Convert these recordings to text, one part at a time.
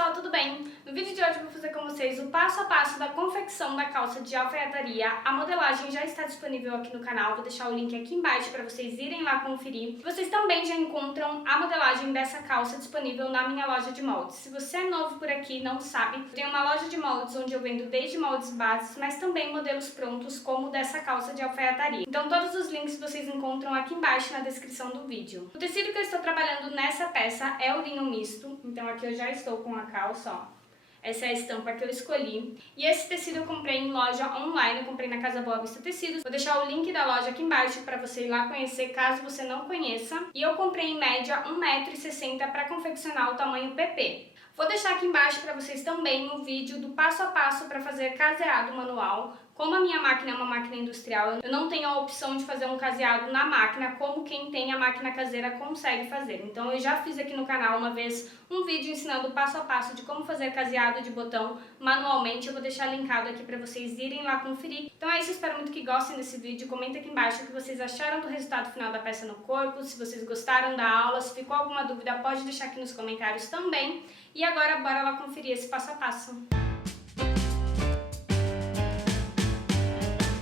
pessoal, tudo bem? No vídeo de hoje eu vou fazer com vocês o passo a passo da confecção da calça de alfaiataria. A modelagem já está disponível aqui no canal, vou deixar o link aqui embaixo para vocês irem lá conferir. Vocês também já encontram a modelagem dessa calça disponível na minha loja de moldes. Se você é novo por aqui e não sabe, eu tenho uma loja de moldes onde eu vendo desde moldes básicos, mas também modelos prontos como o dessa calça de alfaiataria. Então todos os links vocês encontram aqui embaixo na descrição do vídeo. O tecido que eu estou trabalhando nessa peça é o linho misto, então aqui eu já estou com a calça, ó. Essa é a estampa que eu escolhi. E esse tecido eu comprei em loja online, eu comprei na Casa Boa Vista Tecidos. Vou deixar o link da loja aqui embaixo para você ir lá conhecer, caso você não conheça. E eu comprei em média 1,60 m para confeccionar o tamanho PP. Vou deixar aqui embaixo para vocês também o vídeo do passo a passo para fazer caseado manual. Como a minha máquina é uma máquina industrial, eu não tenho a opção de fazer um caseado na máquina, como quem tem a máquina caseira consegue fazer. Então eu já fiz aqui no canal uma vez um vídeo ensinando passo a passo de como fazer caseado de botão manualmente. Eu vou deixar linkado aqui para vocês irem lá conferir. Então é isso, espero muito que gostem desse vídeo. Comenta aqui embaixo o que vocês acharam do resultado final da peça no corpo, se vocês gostaram da aula, se ficou alguma dúvida pode deixar aqui nos comentários também. E agora bora lá conferir esse passo a passo.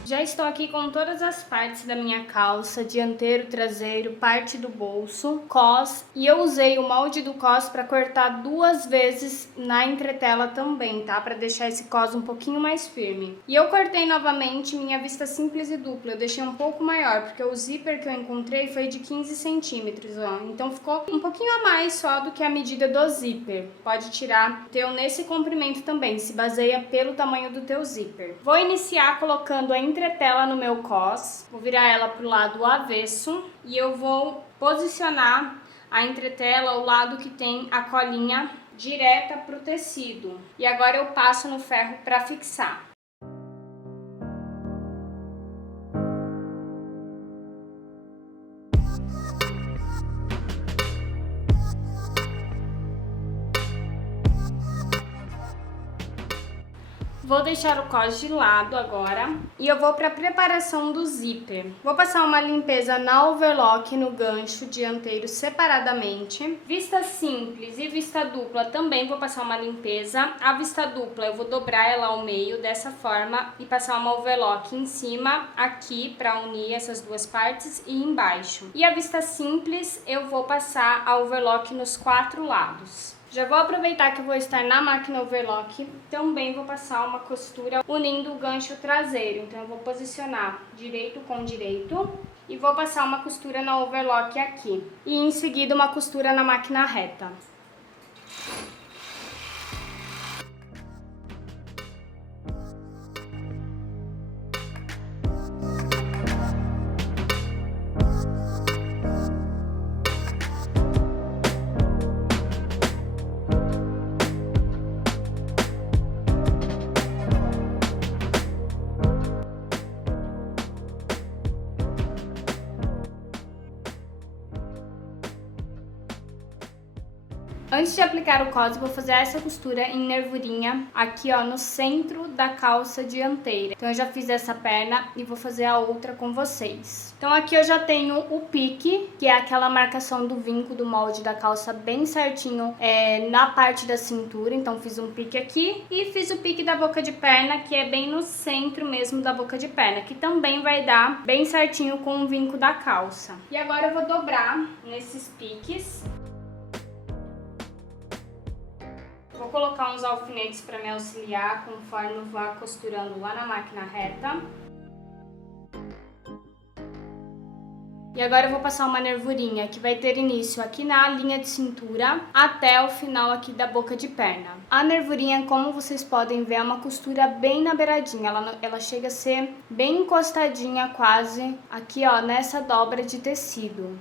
Já estou aqui com todas as partes da minha calça, dianteiro, traseiro, parte do bolso, cós, e eu usei o molde do cós para cortar 2 vezes na entretela também, tá? Para deixar esse cós um pouquinho mais firme. E eu cortei novamente minha vista simples e dupla, eu deixei um pouco maior, porque o zíper que eu encontrei foi de 15 centímetros, ó. Então ficou um pouquinho a mais só do que a medida do zíper. Pode tirar o teu nesse comprimento também, se baseia pelo tamanho do teu zíper. Vou iniciar colocando a entretela no meu cós, vou virar ela pro lado avesso e eu vou posicionar a entretela ao lado que tem a colinha direta pro tecido. E agora eu passo no ferro para fixar. Vou deixar o cós de lado agora e eu vou para a preparação do zíper. Vou passar uma limpeza na overlock no gancho dianteiro separadamente. Vista simples e vista dupla também vou passar uma limpeza. A vista dupla eu vou dobrar ela ao meio dessa forma e passar uma overlock em cima aqui para unir essas duas partes e embaixo. E a vista simples eu vou passar a overlock nos 4 lados. Já vou aproveitar que eu vou estar na máquina overlock, também vou passar uma costura unindo o gancho traseiro. Então eu vou posicionar direito com direito e vou passar uma costura na overlock aqui. E em seguida uma costura na máquina reta. Antes de aplicar o cós, eu vou fazer essa costura em nervurinha aqui, ó, no centro da calça dianteira. Então eu já fiz essa perna e vou fazer a outra com vocês. Então aqui eu já tenho o pique, que é aquela marcação do vinco do molde da calça bem certinho na parte da cintura. Então fiz um pique aqui e fiz o pique da boca de perna, que é bem no centro mesmo da boca de perna, que também vai dar bem certinho com o vinco da calça. E agora eu vou dobrar nesses piques. Vou colocar uns alfinetes para me auxiliar conforme eu vá costurando lá na máquina reta. E agora eu vou passar uma nervurinha que vai ter início aqui na linha de cintura até o final aqui da boca de perna. A nervurinha, como vocês podem ver, é uma costura bem na beiradinha. Ela chega a ser bem encostadinha quase aqui, ó, nessa dobra de tecido.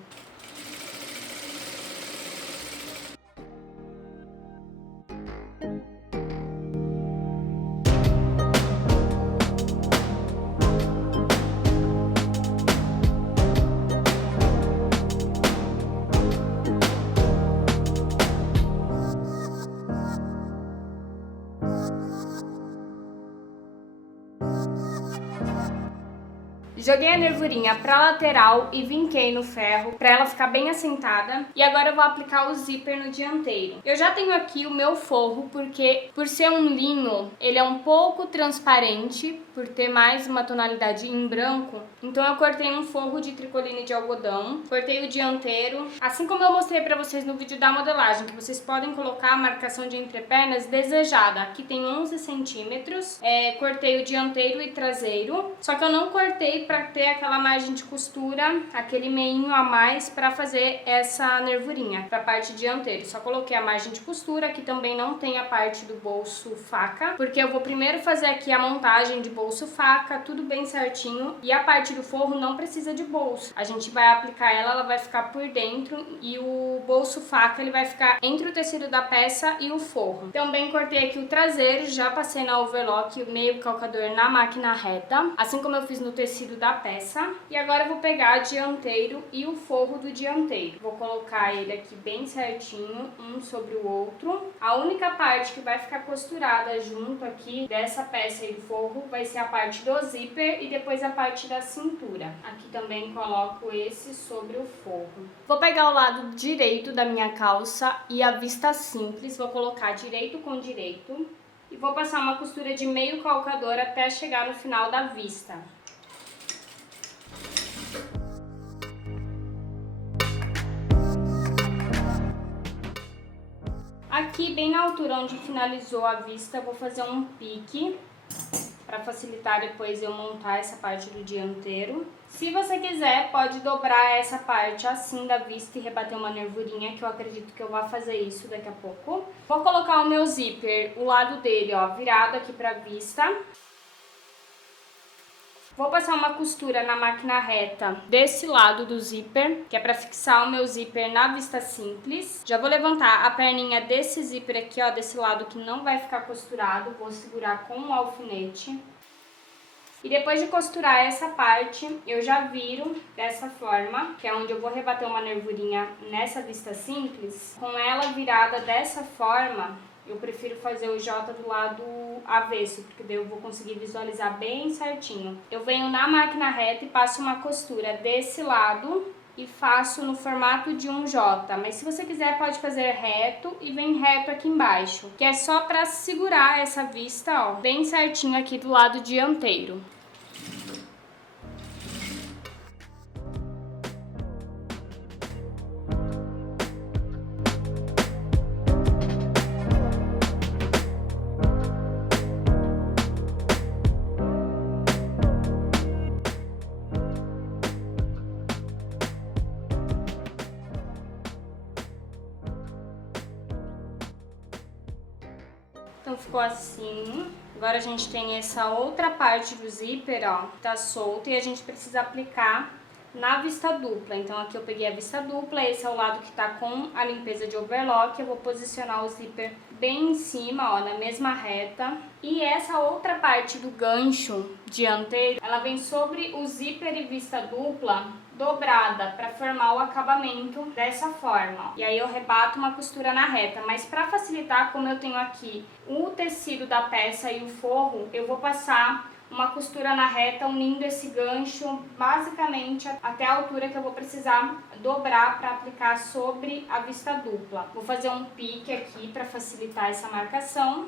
Joguei a nervurinha pra lateral e vinquei no ferro pra ela ficar bem assentada. E agora eu vou aplicar o zíper no dianteiro. Eu já tenho aqui o meu forro, porque por ser um linho, ele é um pouco transparente, por ter mais uma tonalidade em branco. Então eu cortei um forro de tricoline de algodão, cortei o dianteiro, assim como eu mostrei pra vocês no vídeo da modelagem, que vocês podem colocar a marcação de entrepernas desejada. Aqui tem 11 centímetros, cortei o dianteiro e traseiro, só que eu não cortei para ter aquela margem de costura, aquele meinho a mais para fazer essa nervurinha para a parte dianteira. Só coloquei a margem de costura, aqui também não tem a parte do bolso faca, porque eu vou primeiro fazer aqui a montagem de bolso faca, tudo bem certinho, e a parte do forro não precisa de bolso. A gente vai aplicar ela, ela vai ficar por dentro e o bolso faca ele vai ficar entre o tecido da peça e o forro. Também cortei aqui o traseiro, já passei na overlock o meio calcador na máquina reta, assim como eu fiz no tecido da peça. E agora eu vou pegar o dianteiro e o forro do dianteiro. Vou colocar ele aqui bem certinho, um sobre o outro. A única parte que vai ficar costurada junto aqui dessa peça e do forro vai ser a parte do zíper e depois a parte da cintura. Aqui também coloco esse sobre o forro. Vou pegar o lado direito da minha calça e a vista simples, vou colocar direito com direito e vou passar uma costura de meio calcador até chegar no final da vista. Aqui, bem na altura onde finalizou a vista, eu vou fazer um pique para facilitar depois eu montar essa parte do dianteiro. Se você quiser, pode dobrar essa parte assim da vista e rebater uma nervurinha, que eu acredito que eu vou fazer isso daqui a pouco. Vou colocar o meu zíper, o lado dele, ó, virado aqui pra vista. Vou passar uma costura na máquina reta desse lado do zíper, que é para fixar o meu zíper na vista simples. Já vou levantar a perninha desse zíper aqui, ó, desse lado que não vai ficar costurado. Vou segurar com um alfinete. E depois de costurar essa parte, eu já viro dessa forma, que é onde eu vou rebater uma nervurinha nessa vista simples. Com ela virada dessa forma, eu prefiro fazer o J do lado avesso, porque daí eu vou conseguir visualizar bem certinho. Eu venho na máquina reta e passo uma costura desse lado e faço no formato de um J. Mas se você quiser, pode fazer reto e vem reto aqui embaixo, que é só para segurar essa vista, ó, bem certinho aqui do lado dianteiro. Então ficou assim. Agora a gente tem essa outra parte do zíper, ó, que tá solta e a gente precisa aplicar na vista dupla. Então aqui eu peguei a vista dupla, esse é o lado que tá com a limpeza de overlock. Eu vou posicionar o zíper bem em cima, ó, na mesma reta. E essa outra parte do gancho dianteiro, ela vem sobre o zíper e vista dupla dobrada para formar o acabamento dessa forma. E aí eu rebato uma costura na reta, mas para facilitar, como eu tenho aqui o tecido da peça e o forro, eu vou passar uma costura na reta unindo esse gancho basicamente até a altura que eu vou precisar dobrar para aplicar sobre a vista dupla. Vou fazer um pique aqui para facilitar essa marcação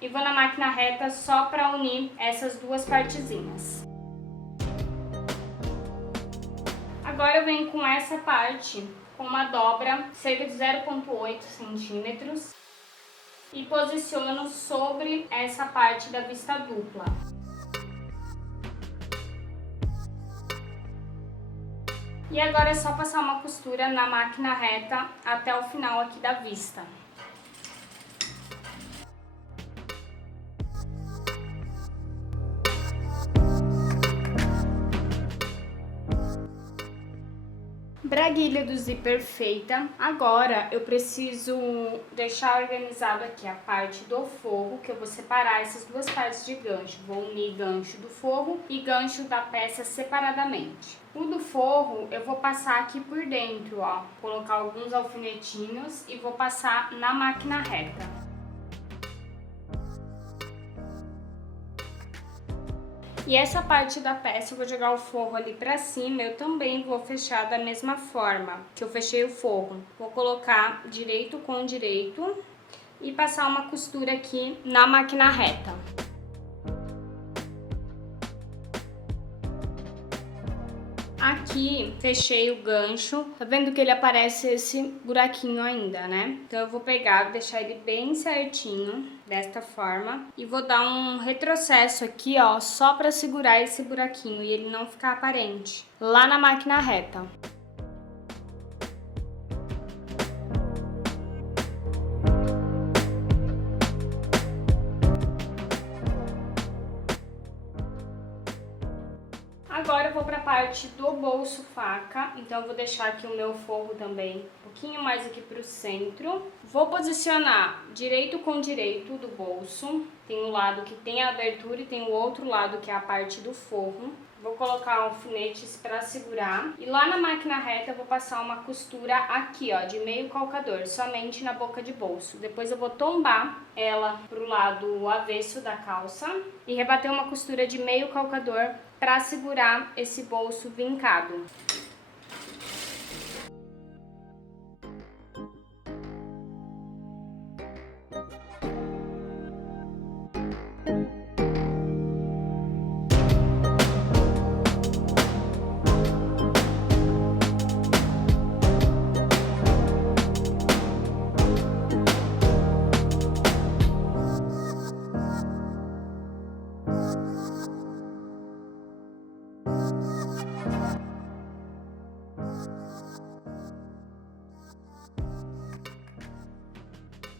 e vou na máquina reta só para unir essas duas partezinhas. Agora eu venho com essa parte com uma dobra cerca de 0,8 centímetros e posiciono sobre essa parte da vista dupla. E agora é só passar uma costura na máquina reta até o final aqui da vista. Braguilha do zíper feita. Agora eu preciso deixar organizado aqui a parte do forro, que eu vou separar essas duas partes de gancho. Vou unir gancho do forro e gancho da peça separadamente. O do forro eu vou passar aqui por dentro, ó. Colocar alguns alfinetinhos e vou passar na máquina reta. E essa parte da peça eu vou jogar o forro ali pra cima, eu também vou fechar da mesma forma que eu fechei o forro. Vou colocar direito com direito e passar uma costura aqui na máquina reta. Aqui, fechei o gancho, tá vendo que ele aparece esse buraquinho ainda, né? Então eu vou pegar, deixar ele bem certinho, desta forma, e vou dar um retrocesso aqui, ó, só pra segurar esse buraquinho e ele não ficar aparente, lá na máquina reta. Agora eu vou para a parte do bolso faca, então eu vou deixar aqui o meu forro também um pouquinho mais aqui para o centro. Vou posicionar direito com direito do bolso, tem um lado que tem a abertura e tem o outro lado que é a parte do forro. Vou colocar alfinetes para segurar e lá na máquina reta eu vou passar uma costura aqui, ó, de meio calcador, somente na boca de bolso. Depois eu vou tombar ela pro lado avesso da calça e rebater uma costura de meio calcador para segurar esse bolso vincado.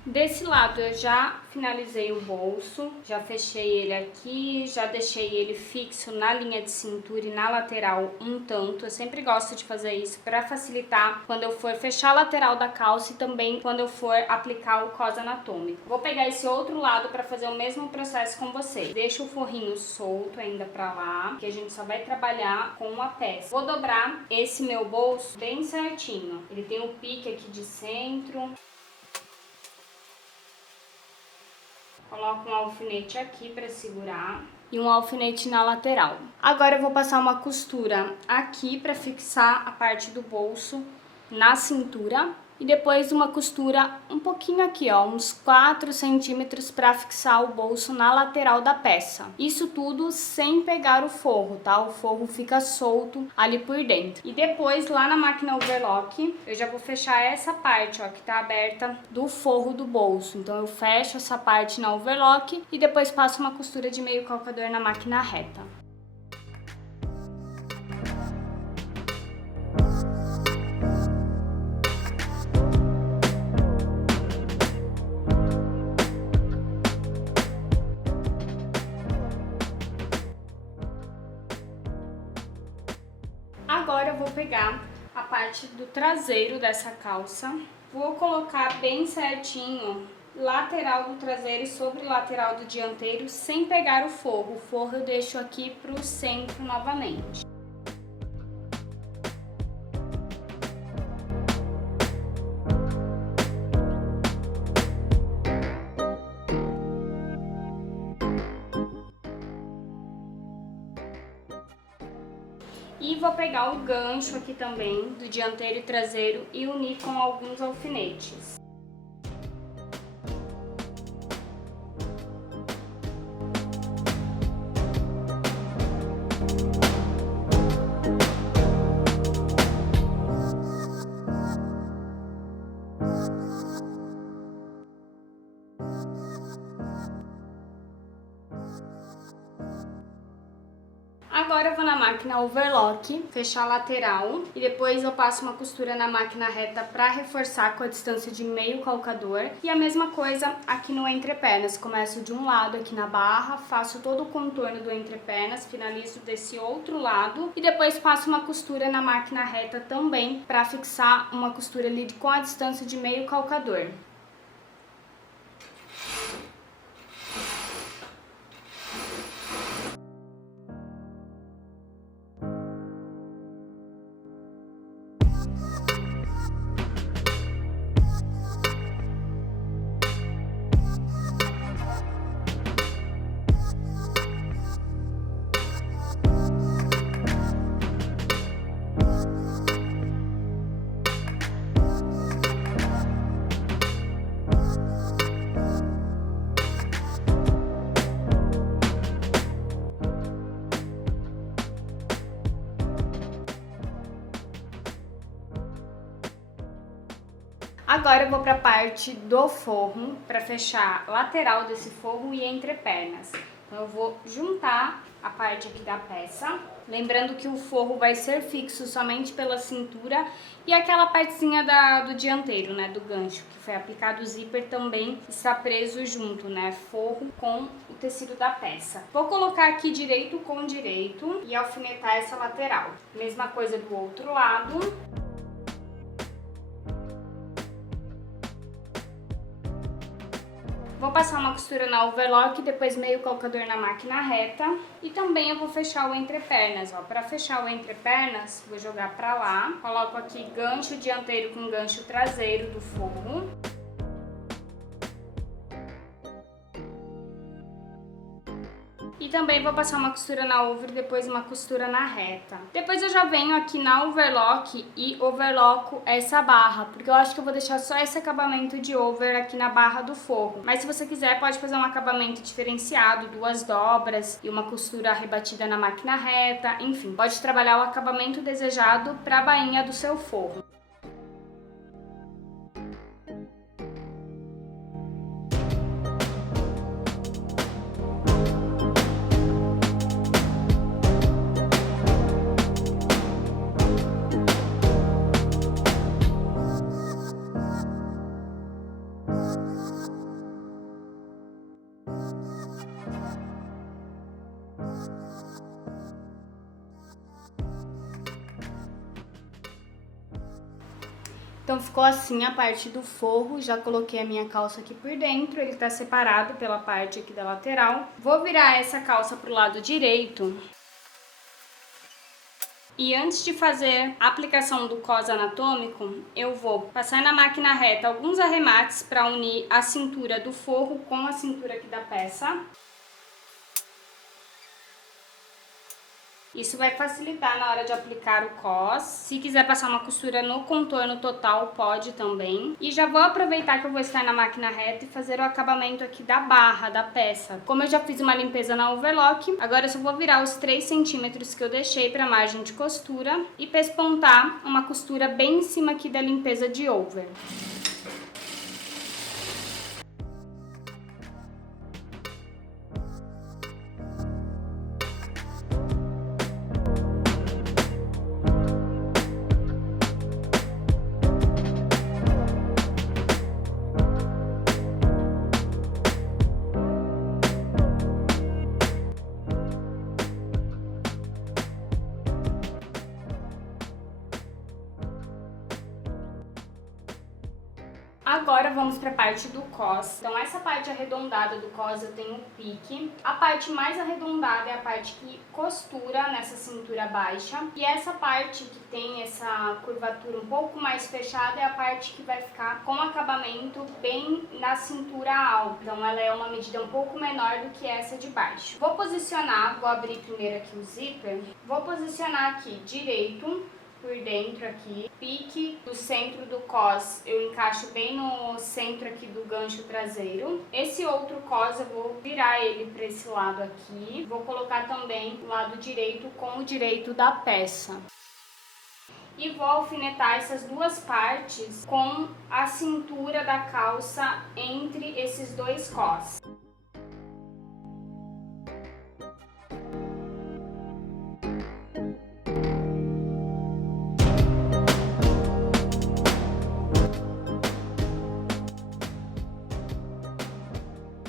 Desse lado eu já finalizei o bolso, já fechei ele aqui, já deixei ele fixo na linha de cintura e na lateral um tanto. Eu sempre gosto de fazer isso para facilitar quando eu for fechar a lateral da calça e também quando eu for aplicar o cos anatômico. Vou pegar esse outro lado para fazer o mesmo processo com vocês. Deixa o forrinho solto ainda para lá, que a gente só vai trabalhar com uma peça. Vou dobrar esse meu bolso bem certinho. Ele tem o pique aqui de centro. Coloco um alfinete aqui para segurar e um alfinete na lateral. Agora eu vou passar uma costura aqui para fixar a parte do bolso na cintura e depois uma costura um pouquinho aqui, ó, uns 4 centímetros para fixar o bolso na lateral da peça. Isso tudo sem pegar o forro, tá? O forro fica solto ali por dentro. E depois lá na máquina overlock, eu já vou fechar essa parte, ó, que tá aberta do forro do bolso. Então eu fecho essa parte na overlock e depois passo uma costura de meio calcador na máquina reta. Agora eu vou pegar a parte do traseiro dessa calça, vou colocar bem certinho lateral do traseiro e sobre lateral do dianteiro sem pegar o forro. O forro eu deixo aqui pro centro novamente. E vou pegar o gancho aqui também, do dianteiro e traseiro, e unir com alguns alfinetes. Agora eu vou na máquina overlock, fechar a lateral e depois eu passo uma costura na máquina reta para reforçar com a distância de meio calcador. E a mesma coisa aqui no entrepernas, começo de um lado aqui na barra, faço todo o contorno do entrepernas, finalizo desse outro lado e depois passo uma costura na máquina reta também para fixar uma costura ali com a distância de meio calcador. Agora eu vou para a parte do forro, para fechar a lateral desse forro e entrepernas. Então eu vou juntar a parte aqui da peça, lembrando que o forro vai ser fixo somente pela cintura e aquela partezinha do dianteiro, né, do gancho, que foi aplicado o zíper, também está preso junto, né, forro com o tecido da peça. Vou colocar aqui direito com direito e alfinetar essa lateral. Mesma coisa do outro lado. Vou passar uma costura na overlock, depois meio calcador na máquina reta. E também eu vou fechar o entrepernas, ó. Para fechar o entrepernas, vou jogar pra lá. Coloco aqui gancho dianteiro com gancho traseiro do forro. E também vou passar uma costura na over, depois uma costura na reta. Depois eu já venho aqui na overlock e overloco essa barra, porque eu acho que eu vou deixar só esse acabamento de over aqui na barra do forro. Mas se você quiser, pode fazer um acabamento diferenciado, 2 dobras e uma costura rebatida na máquina reta. Enfim, pode trabalhar o acabamento desejado para a bainha do seu forro. Então ficou assim a parte do forro, já coloquei a minha calça aqui por dentro, ele tá separado pela parte aqui da lateral. Vou virar essa calça pro lado direito. E antes de fazer a aplicação do cos anatômico, eu vou passar na máquina reta alguns arremates para unir a cintura do forro com a cintura aqui da peça. Isso vai facilitar na hora de aplicar o cos. Se quiser passar uma costura no contorno total, pode também. E já vou aproveitar que eu vou estar na máquina reta e fazer o acabamento aqui da barra da peça. Como eu já fiz uma limpeza na overlock, agora eu só vou virar os 3 centímetros que eu deixei para a margem de costura e pespontar uma costura bem em cima aqui da limpeza de over. Agora vamos para a parte do cos. Então essa parte arredondada do cos eu tenho um pique. A parte mais arredondada é a parte que costura nessa cintura baixa. E essa parte que tem essa curvatura um pouco mais fechada é a parte que vai ficar com acabamento bem na cintura alta. Então ela é uma medida um pouco menor do que essa de baixo. Vou posicionar, vou abrir primeiro aqui o zíper. Vou posicionar aqui direito por dentro aqui, pique do centro do cos eu encaixo bem no centro aqui do gancho traseiro. Esse outro cos eu vou virar ele para esse lado aqui, vou colocar também o lado direito com o direito da peça. E vou alfinetar essas duas partes com a cintura da calça entre esses dois cos.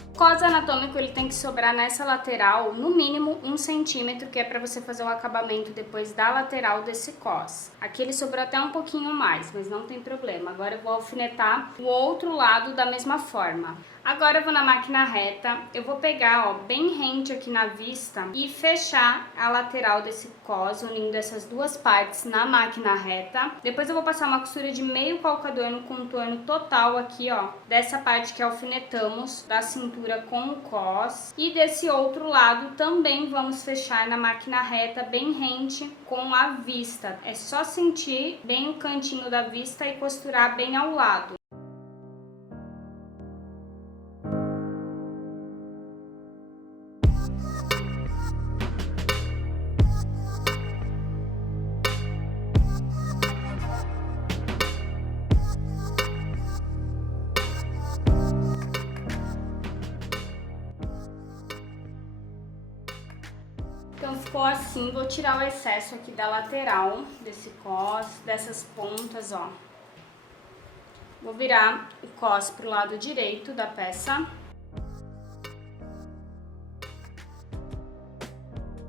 O cos anatômico ele tem que sobrar nessa lateral no mínimo 1 centímetro, que é para você fazer o acabamento depois da lateral desse cos. Aqui ele sobrou até um pouquinho mais, mas não tem problema. Agora eu vou alfinetar o outro lado da mesma forma. Agora eu vou na máquina reta, eu vou pegar, ó, bem rente aqui na vista e fechar a lateral desse cos, unindo essas duas partes na máquina reta. Depois eu vou passar uma costura de meio calcador no contorno total aqui, ó, dessa parte que alfinetamos, da cintura com o cos. E desse outro lado também vamos fechar na máquina reta, bem rente com a vista. É só sentir bem o cantinho da vista e costurar bem ao lado. Então ficou assim, vou tirar o excesso aqui da lateral desse cos, dessas pontas, ó. Vou virar o cos pro lado direito da peça.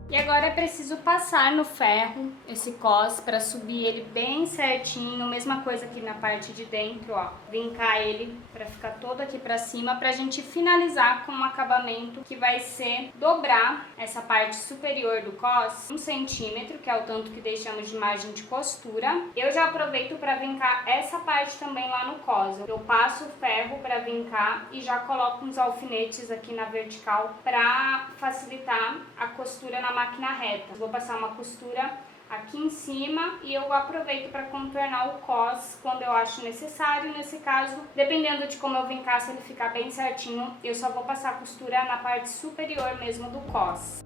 E agora é preciso passar no ferro esse cos para subir ele bem certinho, mesma coisa aqui na parte de dentro, ó. Vincar ele para ficar todo aqui para cima, pra gente finalizar com um acabamento que vai ser dobrar essa parte superior do cos 1 centímetro, que é o tanto que deixamos de margem de costura. Eu já aproveito para vincar essa parte também lá no cos. Eu passo o ferro para vincar e já coloco uns alfinetes aqui na vertical para facilitar a costura na máquina reta. Vou passar uma costura aqui em cima e eu aproveito para contornar o cos quando eu acho necessário. Nesse caso, dependendo de como eu vincar, se ele ficar bem certinho, eu só vou passar a costura na parte superior mesmo do cos.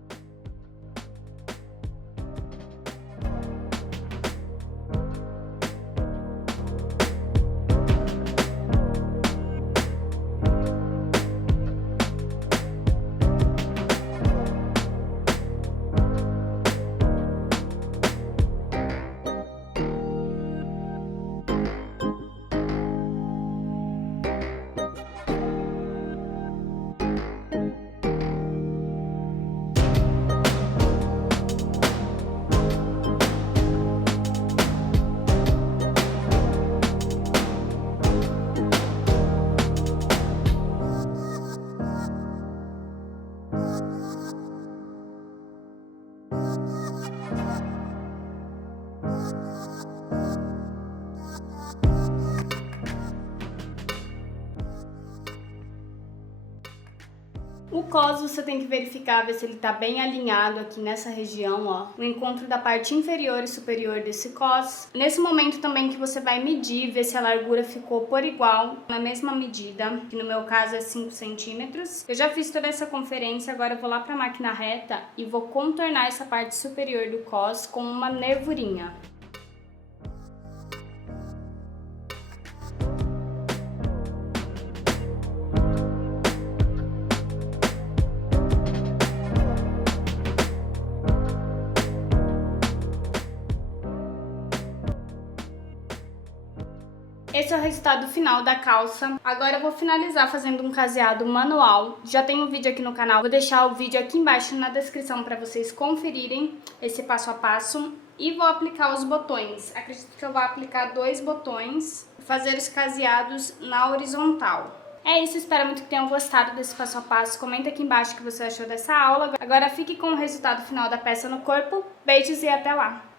O cos você tem que verificar, ver se ele tá bem alinhado aqui nessa região, ó, no encontro da parte inferior e superior desse cos. Nesse momento também que você vai medir, ver se a largura ficou por igual, na mesma medida, que no meu caso é 5 centímetros. Eu já fiz toda essa conferência, agora eu vou lá pra máquina reta e vou contornar essa parte superior do cos com uma nervurinha. Esse é o resultado final da calça. Agora eu vou finalizar fazendo um caseado manual. Já tem um vídeo aqui no canal, vou deixar o vídeo aqui embaixo na descrição para vocês conferirem esse passo a passo. E vou aplicar os botões. Acredito que eu vou aplicar 2 botões, fazer os caseados na horizontal. É isso, espero muito que tenham gostado desse passo a passo. Comenta aqui embaixo o que você achou dessa aula. Agora fique com o resultado final da peça no corpo. Beijos e até lá!